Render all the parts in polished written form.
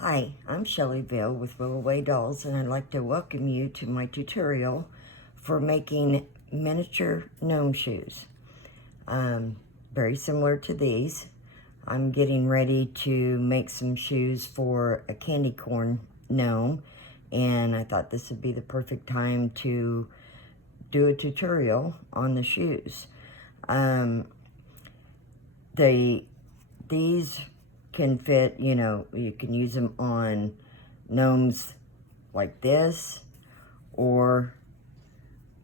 Hi, I'm Shelley Vale with Willow Way Dolls, and I'd like to welcome you to my tutorial for making miniature gnome shoes. Very similar to these. I'm getting ready to make some shoes for a candy corn gnome, and I thought this would be the perfect time to do a tutorial on the shoes. These can fit, you can use them on gnomes like this, or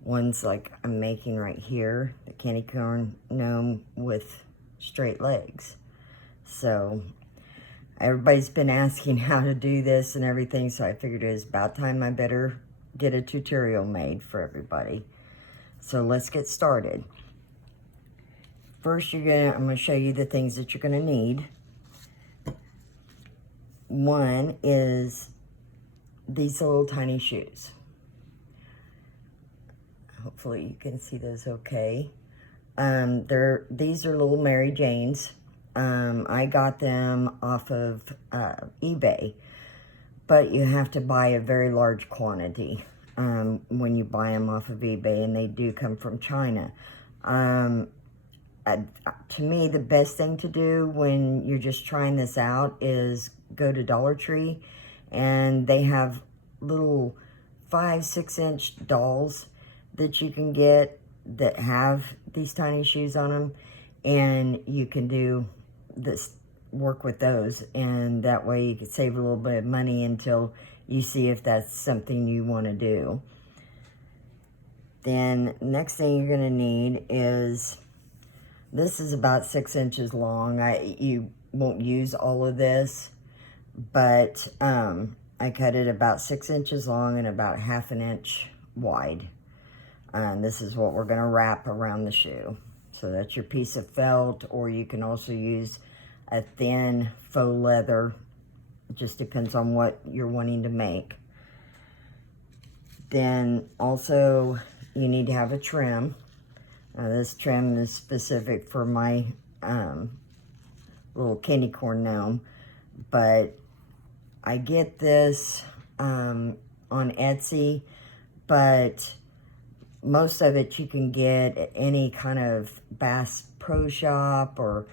ones like I'm making right here, the candy corn gnome with straight legs. So everybody's been asking how to do this and everything, so I figured it was about time I better get a tutorial made for everybody. So let's get started. First, I'm going to show you the things that you're going to need. One is these little tiny shoes. Hopefully you can see those okay. These are little Mary Janes. I got them off of eBay, but you have to buy a very large quantity when you buy them off of eBay, and they do come from China. To me, the best thing to do when you're just trying this out is go to Dollar Tree, and they have little 5-6 inch dolls that you can get that have these tiny shoes on them, and you can do this work with those, and that way you can save a little bit of money until you see if that's something you want to do. Then next thing you're going to need is, this is about 6 inches long. You won't use all of this, but I cut it about 6 inches long and about 1/2 inch wide. And this is what we're going to wrap around the shoe. So that's your piece of felt, or you can also use a thin faux leather. It just depends on what you're wanting to make. Then also you need to have a trim. This trim is specific for my little candy corn gnome, but I get this on Etsy, but most of it you can get at any kind of Bass Pro Shop, or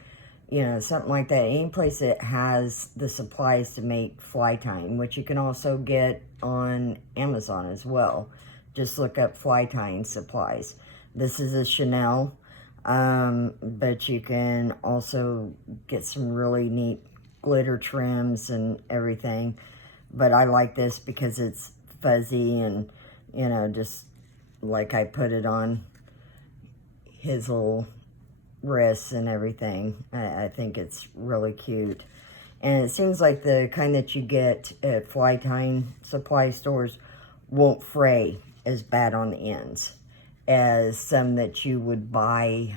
something like that, any place that has the supplies to make fly tying, which you can also get on Amazon as well. Just look up fly tying supplies. This is a Chanel, but you can also get some really neat glitter trims and everything. But I like this because it's fuzzy and, just like I put it on his little wrists and everything. I think it's really cute. And it seems like the kind that you get at fly tying supply stores won't fray as bad on the ends as some that you would buy,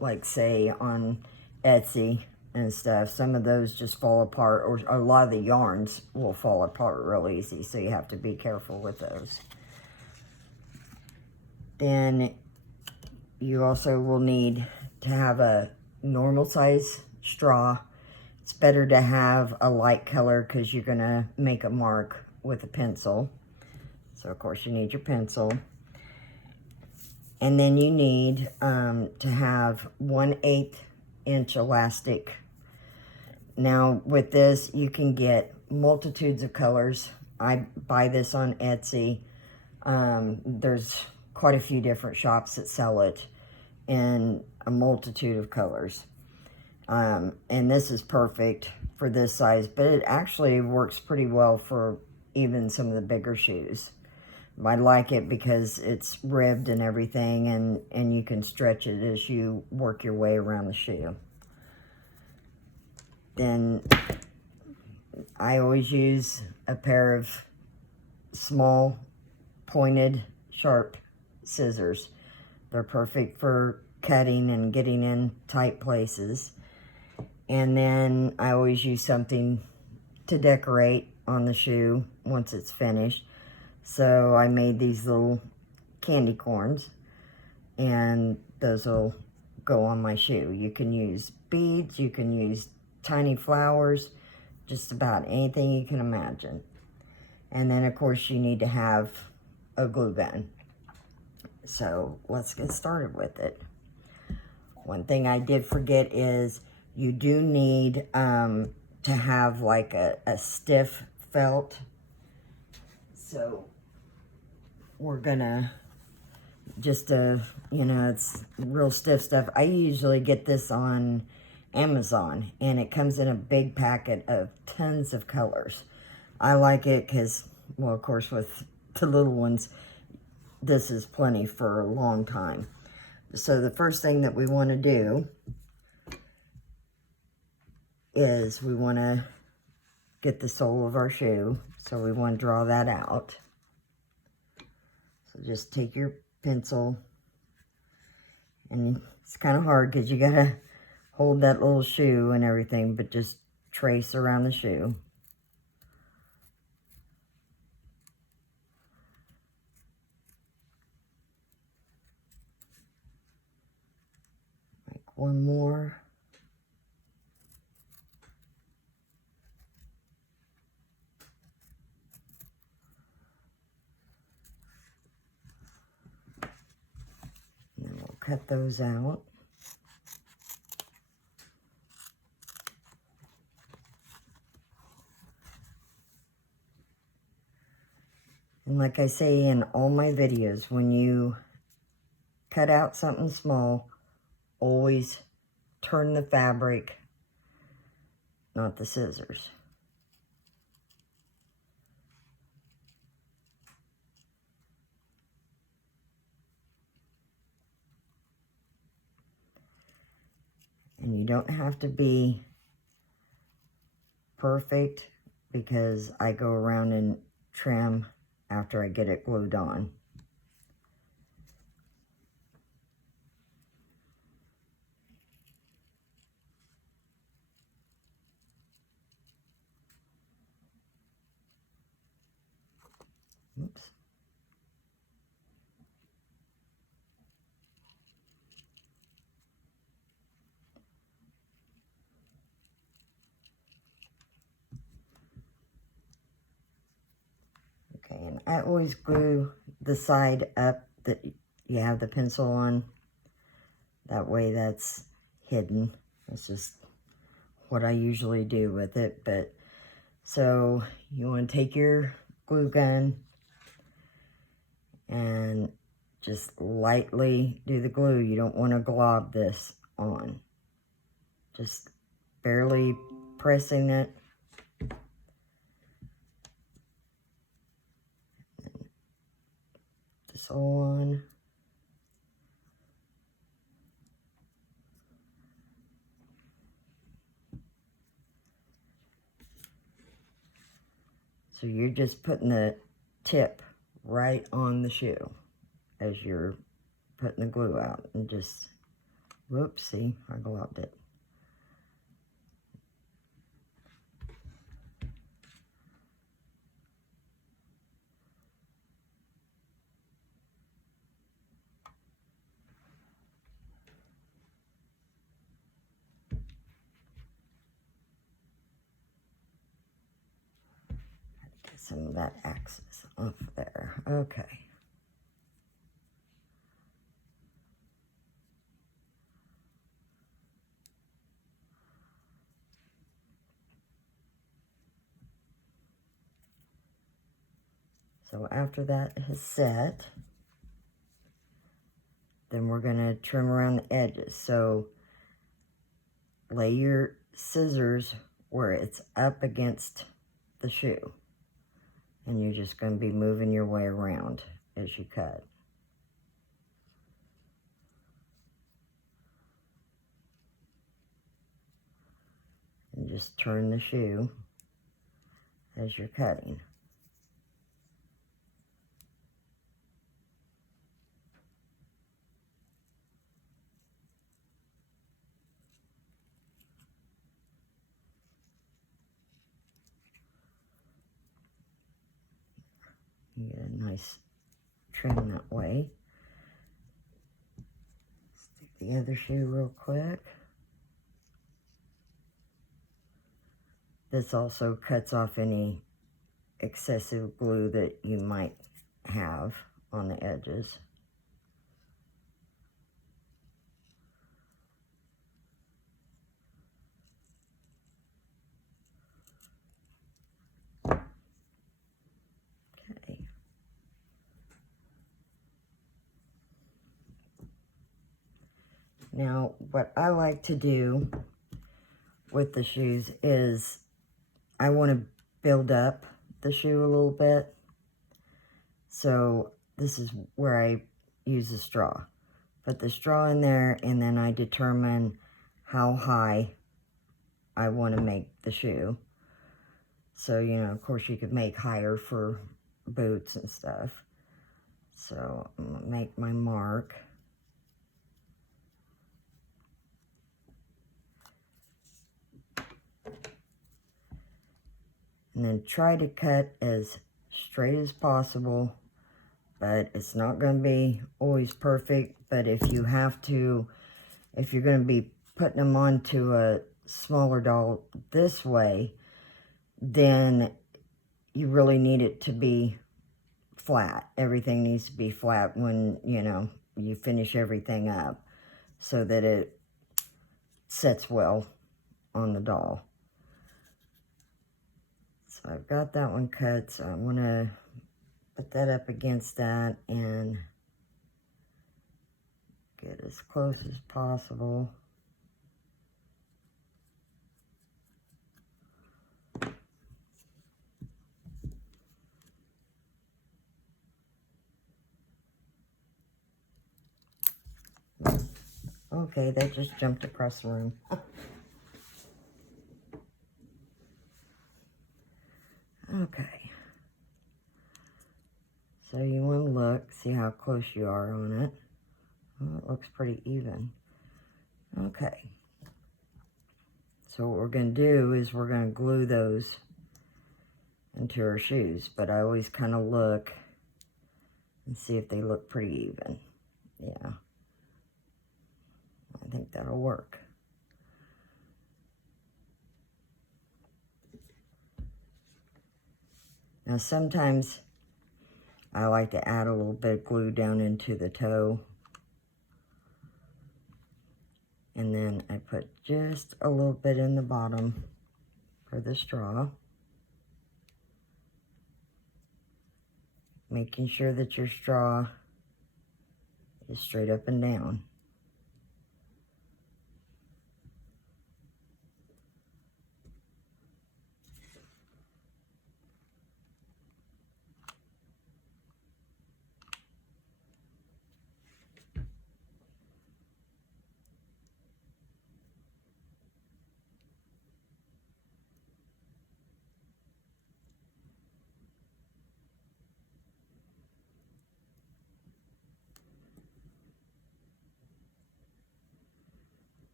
like say on Etsy and stuff. Some of those just fall apart, or a lot of the yarns will fall apart real easy, so you have to be careful with those. Then you also will need to have a normal size straw. It's better to have a light color because you're going to make a mark with a pencil. So of course you need your pencil. And then you need to have 1/8 inch elastic. Now with this, you can get multitudes of colors. I buy this on Etsy. There's quite a few different shops that sell it in a multitude of colors. And this is perfect for this size, but it actually works pretty well for even some of the bigger shoes. I like it because it's ribbed and everything, and you can stretch it as you work your way around the shoe. Then I always use a pair of small, pointed, sharp scissors. They're perfect for cutting and getting in tight places. And then I always use something to decorate on the shoe once it's finished. So I made these little candy corns, and those will go on my shoe. You can use beads, you can use tiny flowers, just about anything you can imagine. And then, of course, you need to have a glue gun. So let's get started with it. One thing I did forget is you do need to have like a stiff felt. So we're gonna just you know, it's real stiff stuff. I usually get this on Amazon, and it comes in a big packet of tons of colors. I like it because, well, of course, with the little ones, this is plenty for a long time. So the first thing that we want to do is we want to get the sole of our shoe. So we want to draw that out. So just take your pencil, and it's kind of hard because you got to hold that little shoe and everything, but just trace around the shoe. Like one more. And then we'll cut those out. And like I say in all my videos, when you cut out something small, always turn the fabric, not the scissors. And you don't have to be perfect, because I go around and trim after I get it glued on. Oops. Okay, and I always glue the side up that you have the pencil on. That way that's hidden. It's just what I usually do with it. But so you want to take your glue gun and just lightly do the glue. You don't want to glob this on. Just barely pressing it. This all on. So you're just putting the tip right on the shoe as you're putting the glue out, and just, whoops, see, I globbed it. Get some of that excess off there. Okay. So after that has set, then we're going to trim around the edges. So lay your scissors where it's up against the shoe, and you're just going to be moving your way around as you cut. And just turn the shoe as you're cutting. You get a nice trim that way. Stick the other shoe real quick. This also cuts off any excessive glue that you might have on the edges. Okay. Now, what I like to do with the shoes is I want to build up the shoe a little bit. So this is where I use a straw. Put the straw in there, and then I determine how high I want to make the shoe. So, you know, of course you could make higher for boots and stuff. So I'm going to make my mark. And then try to cut as straight as possible, but it's not going to be always perfect. But if you have to, if you're going to be putting them onto a smaller doll this way, then you really need it to be flat. Everything needs to be flat when, you know, you finish everything up so that it sits well on the doll. So I've got that one cut, so I'm going to put that up against that and get as close as possible. Okay, that just jumped across the room. Okay. So you want to look, see how close you are on it. Oh, it looks pretty even. Okay. So what we're going to do is we're going to glue those into our shoes. But I always kind of look and see if they look pretty even. Yeah. I think that'll work. Now sometimes I like to add a little bit of glue down into the toe. And then I put just a little bit in the bottom for the straw. Making sure that your straw is straight up and down.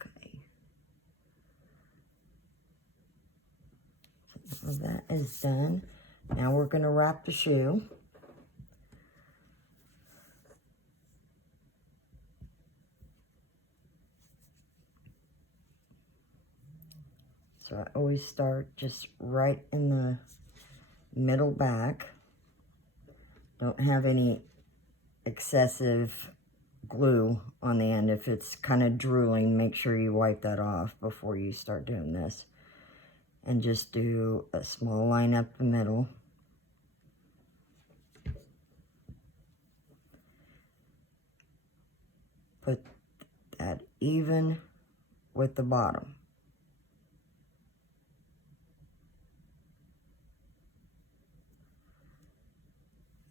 Okay. So that is done. Now we're going to wrap the shoe. So I always start just right in the middle back. Don't have any excessive glue on the end. If it's kind of drooling, make sure you wipe that off before you start doing this. And just do a small line up the middle. Put that even with the bottom.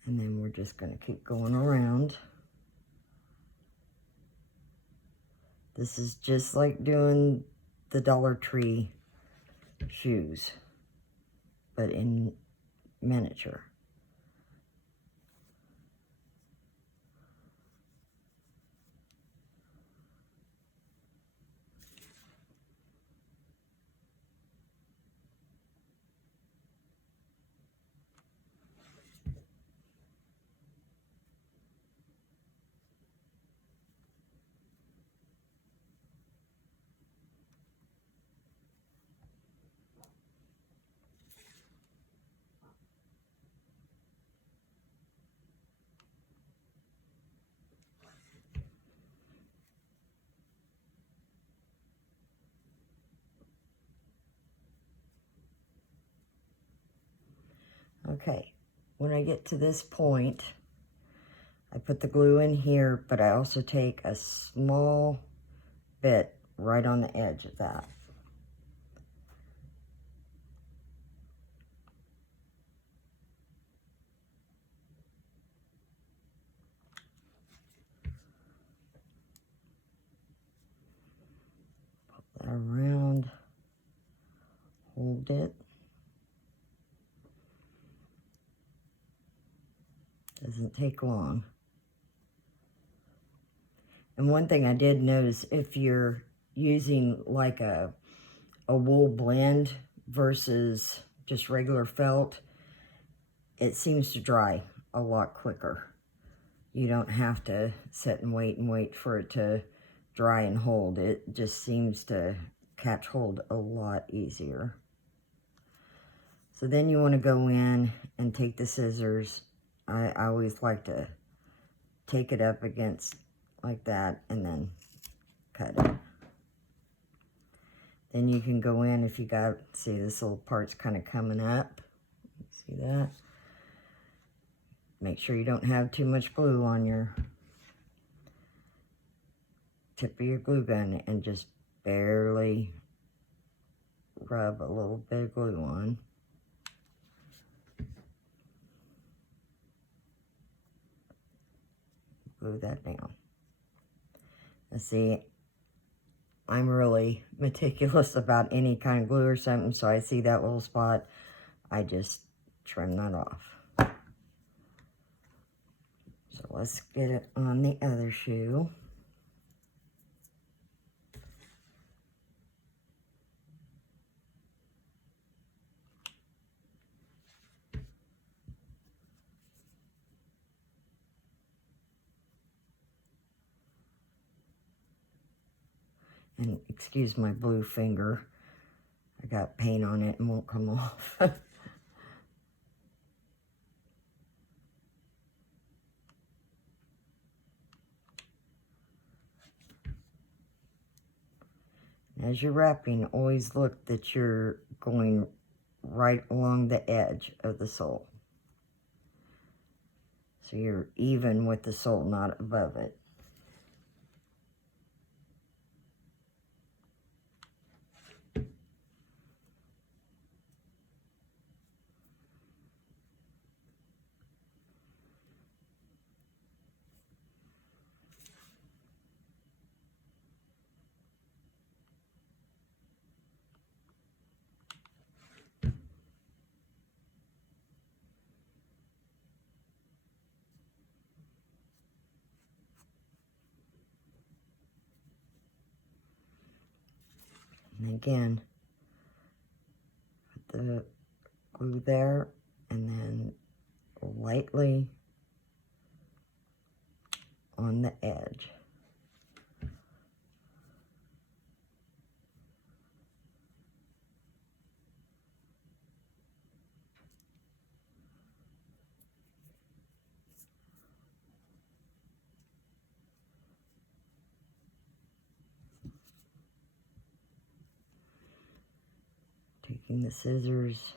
And then we're just going to keep going around. This is just like doing the Dollar Tree shoes, but in miniature. Okay, when I get to this point, I put the glue in here, but I also take a small bit right on the edge of that. Pop that around, hold it. Doesn't take long. And one thing I did notice, if you're using like a wool blend versus just regular felt, it seems to dry a lot quicker. You don't have to sit and wait for it to dry and hold. It just seems to catch hold a lot easier. So then you want to go in and take the scissors. I always like to take it up against like that and then cut it. Then you can go in if you got, see this little part's kind of coming up. See that? Make sure you don't have too much glue on your tip of your glue gun and just barely rub a little bit of glue on. Glue that down. Now see, I'm really meticulous about any kind of glue or something, so I see that little spot, I just trim that off. So let's get it on the other shoe. And excuse my blue finger. I got paint on it and won't come off. As you're wrapping, always look that you're going right along the edge of the sole. So you're even with the sole, not above it. And again, put the glue there and then lightly on the edge. Taking the scissors,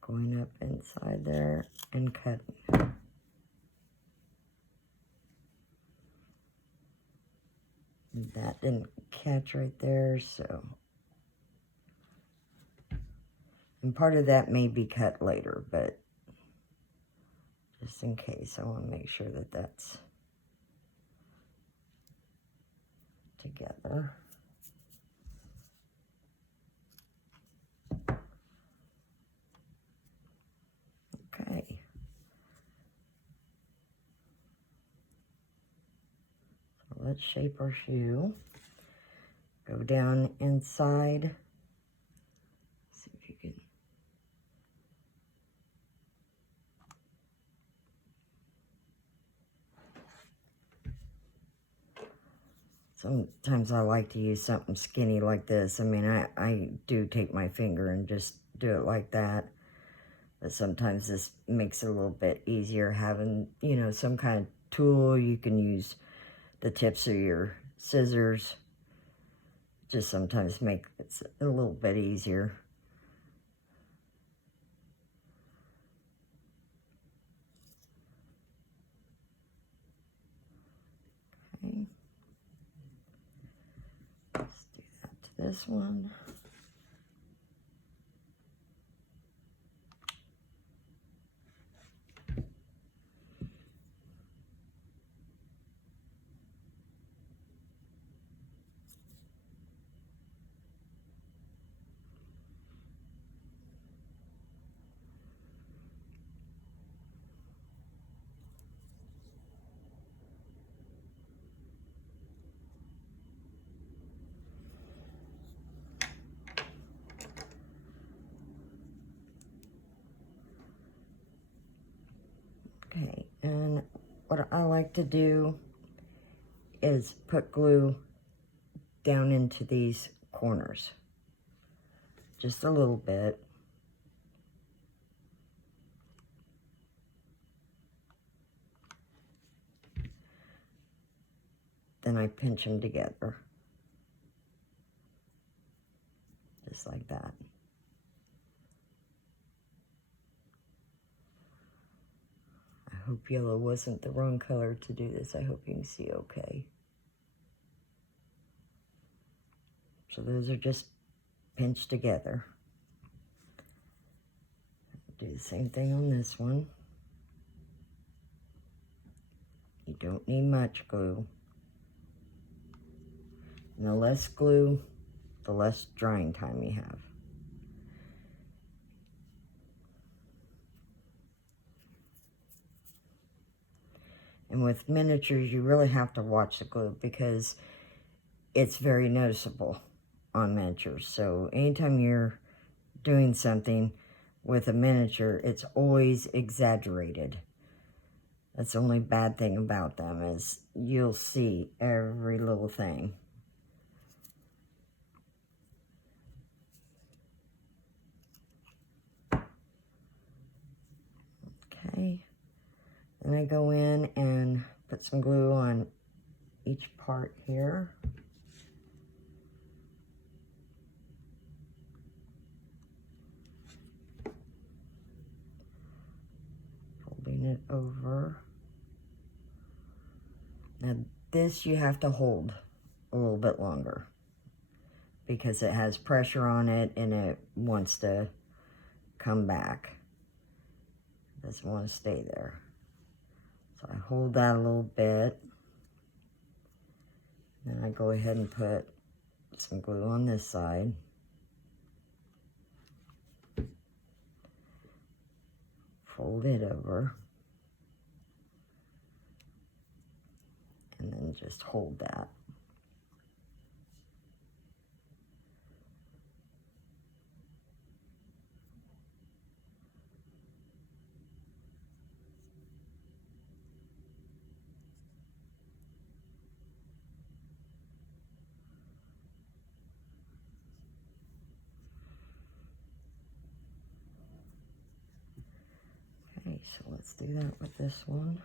going up inside there and cutting. That didn't catch right there, so. And part of that may be cut later, but just in case, I want to make sure that that's together. Okay. So let's shape our shoe. Go down inside. See if you can. Sometimes I like to use something skinny like this. I mean, I do take my finger and just do it like that. But sometimes this makes it a little bit easier having, you know, some kind of tool. You can use the tips of your scissors. Just sometimes make it a little bit easier. this one. Okay, and what I like to do is put glue down into these corners. Just a little bit. Then I pinch them together. Just like that. I hope yellow wasn't the wrong color to do this. I hope you can see okay. So those are just pinched together. Do the same thing on this one. You don't need much glue. And the less glue, the less drying time you have. And with miniatures, you really have to watch the glue because it's very noticeable on miniatures. So anytime you're doing something with a miniature, it's always exaggerated. That's the only bad thing about them is you'll see every little thing. Okay. Then I go in and put some glue on each part here. Folding it over. Now this you have to hold a little bit longer because it has pressure on it and it wants to come back. It doesn't want to stay there. So I hold that a little bit. Then I go ahead and put some glue on this side. Fold it over. And then just hold that. Okay, so let's do that with this one.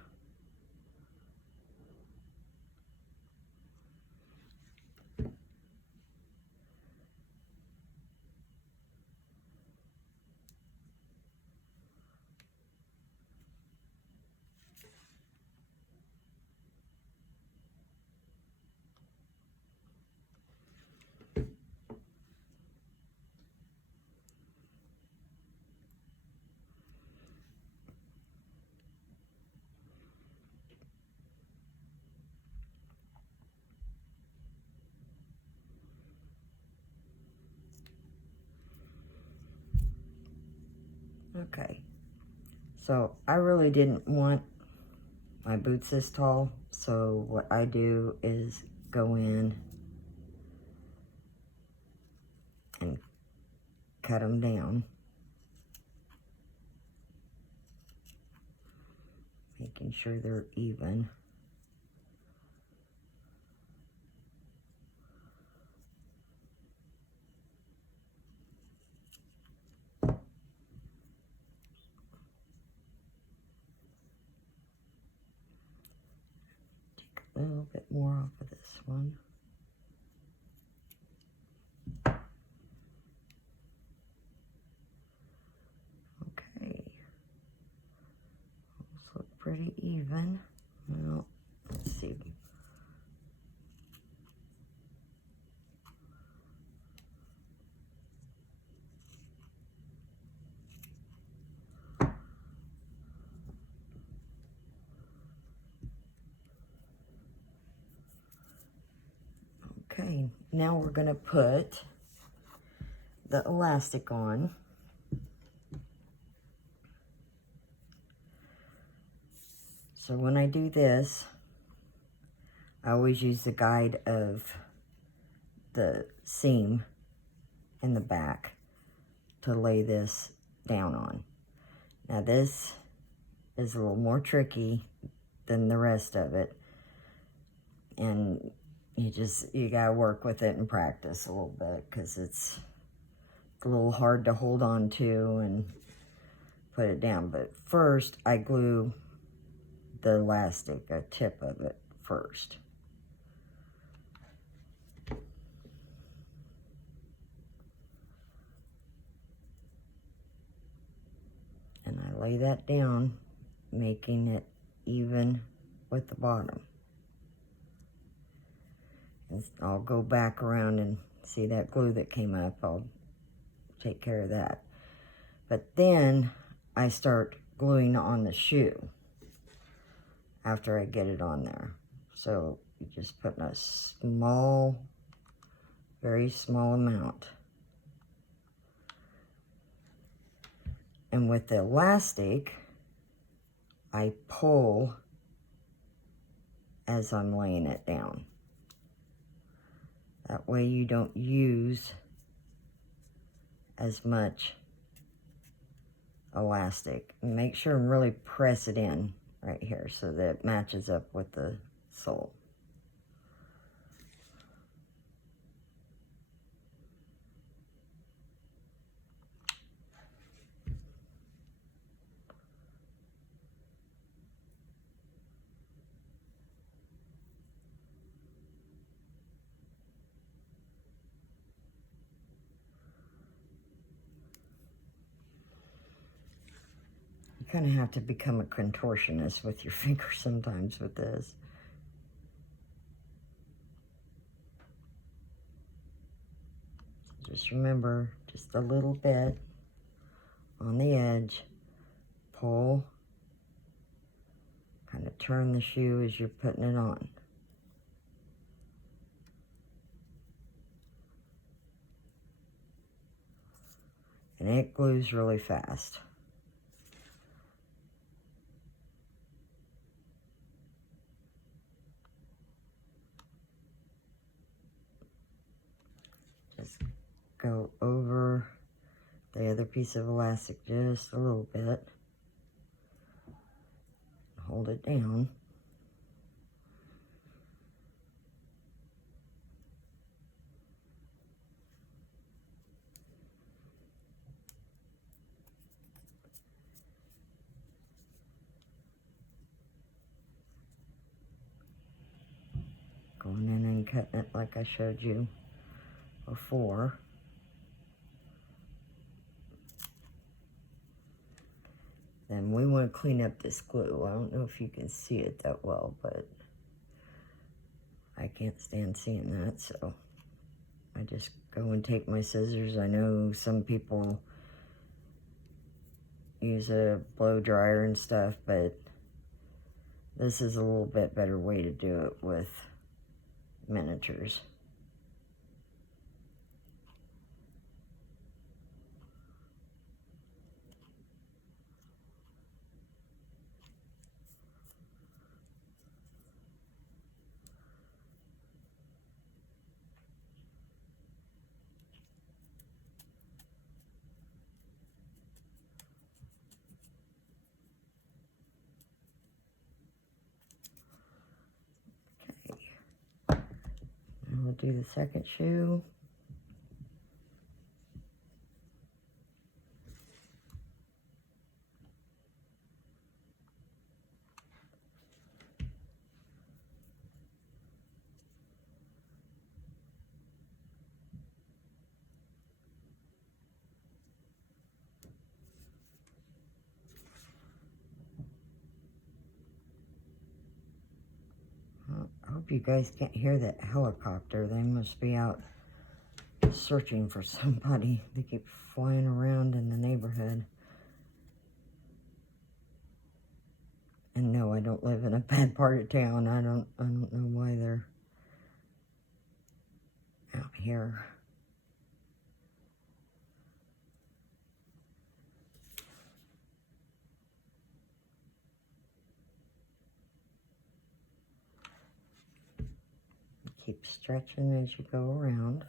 Okay, so I really didn't want my boots this tall, so what I do is go in and cut them down, making sure they're even. A little bit more off of this one. Okay. Those look pretty even. Well, let's see. Okay, now we're going to put the elastic on. So when I do this, I always use the guide of the seam in the back to lay this down on. Now this is a little more tricky than the rest of it, and you gotta work with it and practice a little bit, because it's a little hard to hold on to and put it down. But first I glue the elastic, a tip of it first. And I lay that down, making it even with the bottom. And I'll go back around and see that glue that came up. I'll take care of that. But then I start gluing on the shoe after I get it on there. So you just put in a small, very small amount. And with the elastic, I pull as I'm laying it down. That way you don't use as much elastic. And make sure and really press it in right here so that it matches up with the sole. You kind of have to become a contortionist with your fingers sometimes with this. So just remember, just a little bit on the edge, pull, kind of turn the shoe as you're putting it on. And it glues really fast. Just go over the other piece of elastic just a little bit. Hold it down. Going in and cutting it like I showed you before. Then we want to clean up this glue. I don't know if you can see it that well, but I can't stand seeing that, so I just go and take my scissors. I know some people use a blow dryer and stuff, but this is a little bit better way to do it with miniatures. We'll do the second shoe. I hope you guys can't hear that helicopter. They must be out searching for somebody. They keep flying around in the neighborhood. And no, I don't live in a bad part of town. I don't know why they're here. Keep stretching as you go around.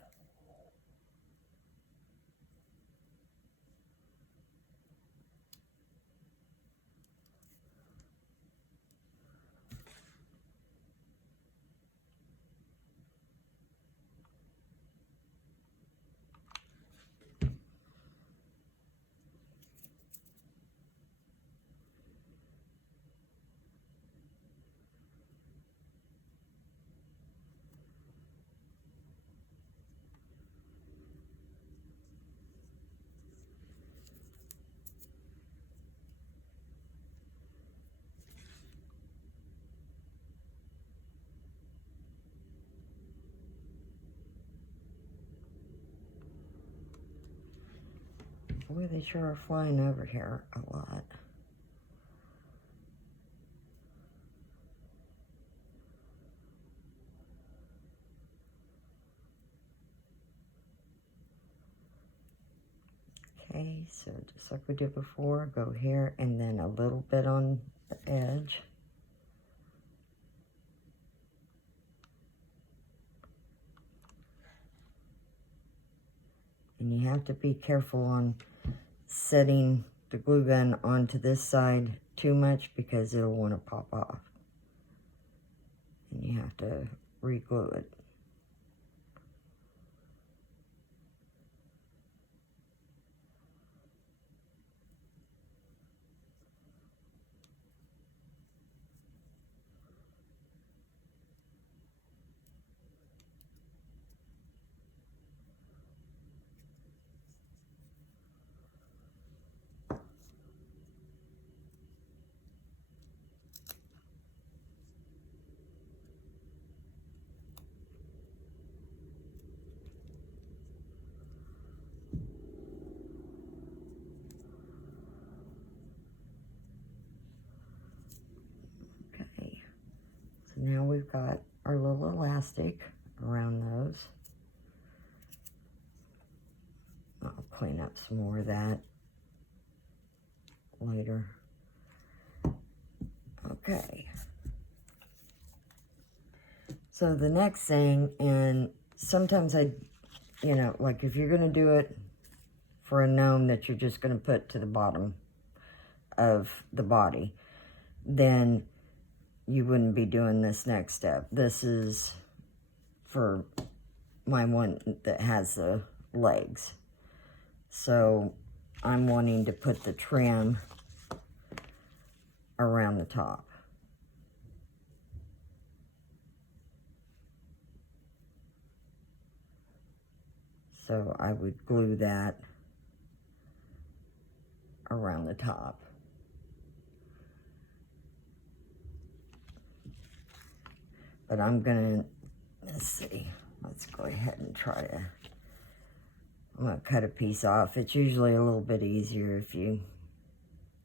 Boy, they sure are flying over here a lot. Okay, so just like we did before, go here and then a little bit on the edge. And you have to be careful on setting the glue gun onto this side too much because it'll want to pop off. And you have to re-glue it. So now we've got our little elastic around those. I'll clean up some more of that later. Okay. So the next thing, and sometimes you know, like if you're going to do it for a gnome that you're just going to put to the bottom of the body, then you wouldn't be doing this next step. This is for my one that has the legs. So I'm wanting to put the trim around the top. So I would glue that around the top. But I'm gonna, let's see, let's go ahead and try to, I'm gonna cut a piece off. It's usually a little bit easier if you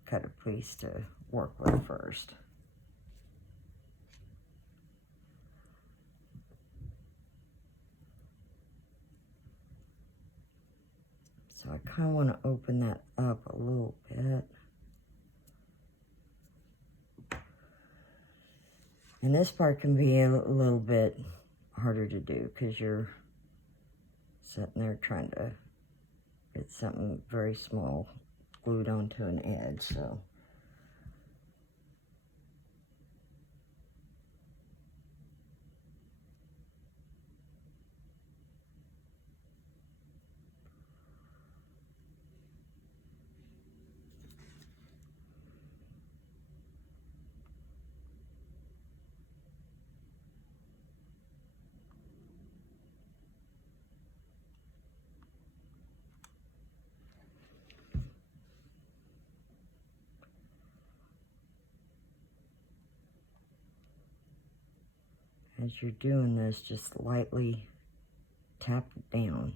cut a piece to work with first. So I kind of want to open that up a little bit. And this part can be a little bit harder to do because you're sitting there trying to get something very small glued onto an edge. So as you're doing this, just lightly tap it down.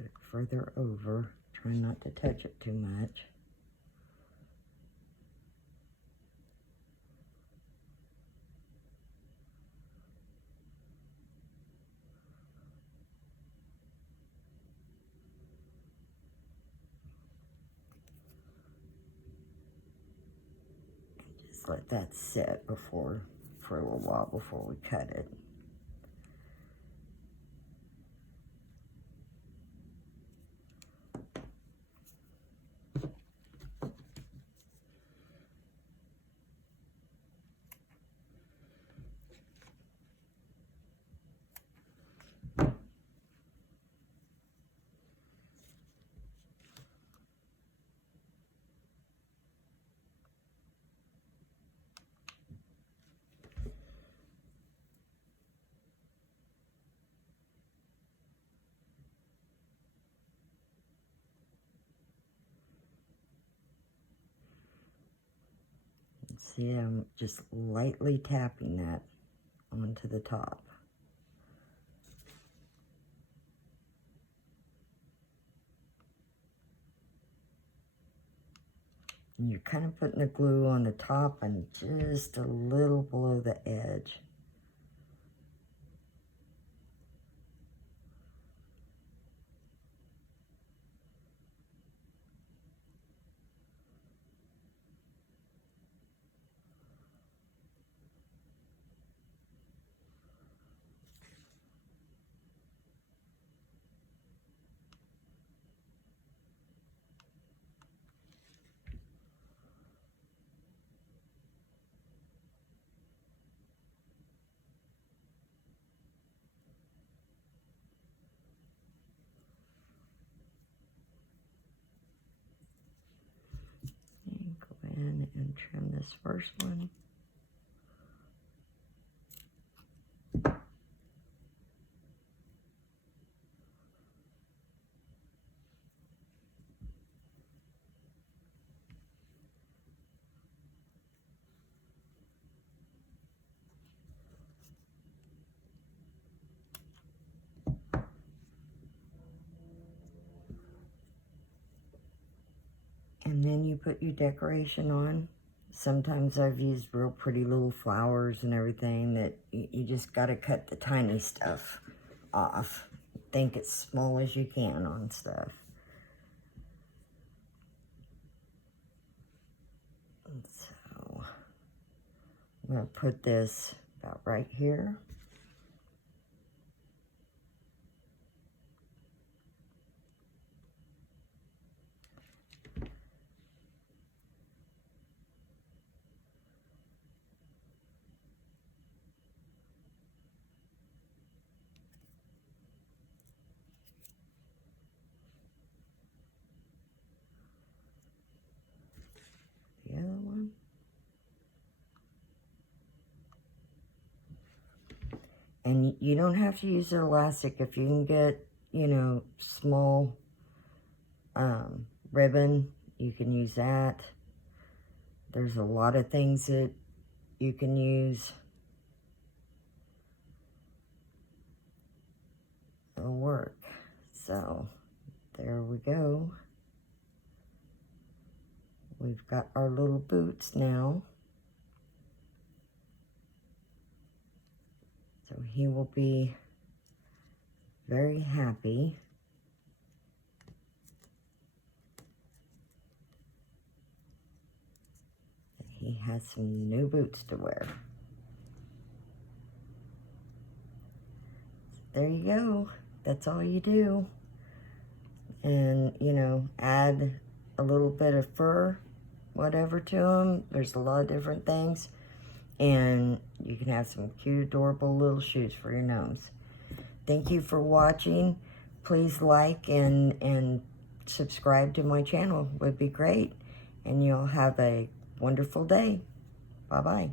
Put it further over. Try not to touch it too much. Just let that sit for a little while before we cut it. See, I'm just lightly tapping that onto the top. And you're kind of putting the glue on the top and just a little below the edge. And trim this first one. And then you put your decoration on. Sometimes I've used real pretty little flowers and everything that you just got to cut the tiny stuff off. Think as small as you can on stuff. And so I'm going to put this about right here. The other one. And you don't have to use elastic. If you can get, you know, small ribbon, you can use that. There's a lot of things that you can use. It'll work. So there we go. We've got our little boots now. So he will be very happy. That he has some new boots to wear. There you go. That's all you do. And, you know, add a little bit of fur, whatever, to them. There's a lot of different things. And you can have some cute, adorable little shoes for your gnomes. Thank you for watching. Please like and subscribe to my channel. Would be great. And you'll have a wonderful day. Bye-bye.